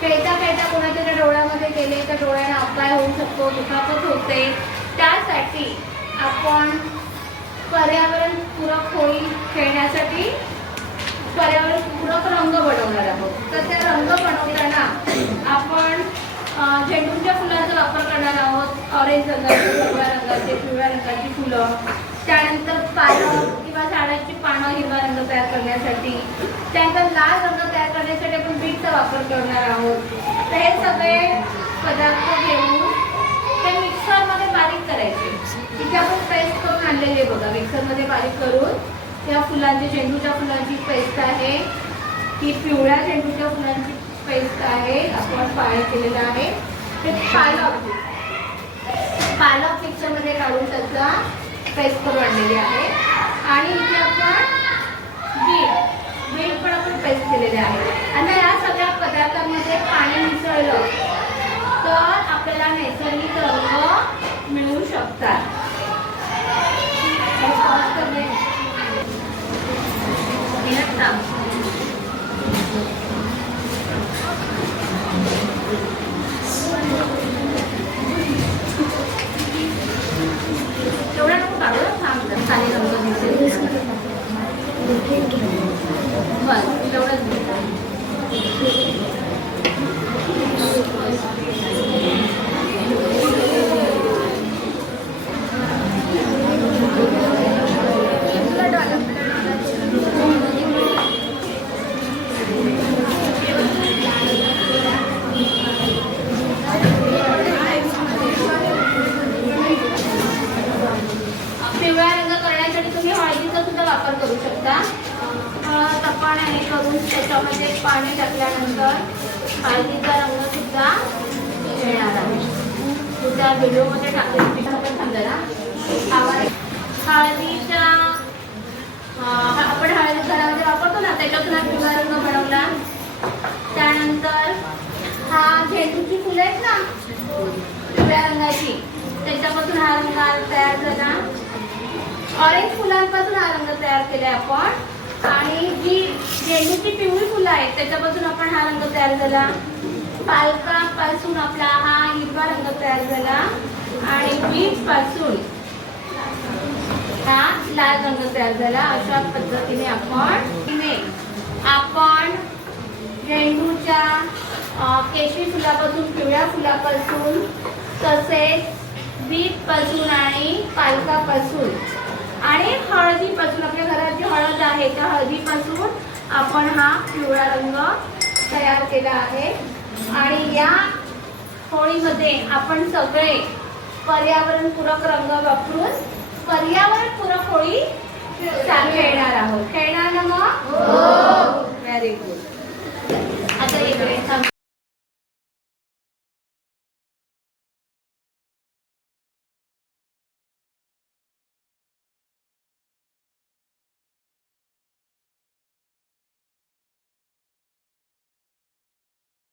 खेळता खेळता कोणाच्या त्या डोळ्यामध्ये गेले तर डोळ्यांना अपाय होऊ शकतो, दुखापत होते. त्यासाठी आपण पर्यावरण पूरक होळी खेळण्यासाठी पर्यावरण पूरक रंग बनवणार आहोत. तर त्या रंग बनवताना आपण झेंडूच्या फुलांचा वापर करणार आहोत. ऑरेंज रंगाचे, हिरव्या रंगाचे, पिवळ्या रंगाची फुलं, त्यानंतर पानं किंवा झाडाची पानं हिरवा रंग तयार करण्यासाठी, त्यानंतर लाल रंग तयार करण्यासाठी आपण बीटचा वापर करणार आहोत. तर हे सगळे पदार्थ घेऊन ते मिक्सरमध्ये बारीक करायचे. तिथे आपण पेस्ट करून आणलेली आहे बघा. मिक्सरमध्ये बारीक करून त्या फुलांची, झेंडूच्या फुलांची पेस्ट आहे, ही पिवळ्या झेंडूच्या फुलांची पेस्ट आहे, आपण पाणी केलेलं आहे. ते पालक मिक्सरमध्ये काढून त्याचा पेस्ट करून आणलेली आहे. आणि इथे आपण बीट पण आपण पेस्ट केलेले आहे. आणि या सगळ्या पदार्थांमध्ये पाणी मिसळलं तर आपल्याला नैसर्गिक रंग मिळू शकतात. तेवढा नको काढू, थांब खाली रंग दिसेल. बस तेवढंच पिवळा रंग करण्यासाठी तुम्ही हळदीचा सुद्धा वापर करू शकता. हळद आपण हे करून त्याच्यामध्ये पाणी टाकल्यानंतर हळदीचा रंग सुद्धा येणार आहे. त्या व्हिडिओमध्ये टाकले समजा हळदीच्या आपण हळदी घरामध्ये वापरतो ना, त्याच्यातून हा पिवळा रंग बनवला. त्यानंतर हा झेंडूची फुलं आहेत ना पिवळ्या रंगाची, त्याच्यापासून हा रंग तयार झाला. ऑरेंज फुलांपासून हा रंग तयार केला आपण. आणि जी झेंडूची पिवळी फुलं आहेत त्याच्यापासून आपण हा रंग तयार झाला. पालकापासून आपला हा हिरवा रंग तयार झाला. आणि बीट पासून हा लाल रंग तयार झाला. अशा पद्धतीने आपण झेंडूच्या केशरी फुलापासून, पिवळ्या फुलापासून, तसेच बीट पासून आणि पालकापासून आणि हळदीपासून, आपल्या घरात जी हळद आहे त्या हळदीपासून आपण हा पिवळा रंग तयार केला आहे. आणि या होळीमध्ये आपण सगळे पर्यावरणपूरक रंग वापरून पर्यावरणपूरक होळी खेळणार आहोत. खेळणार ना मग? Very good.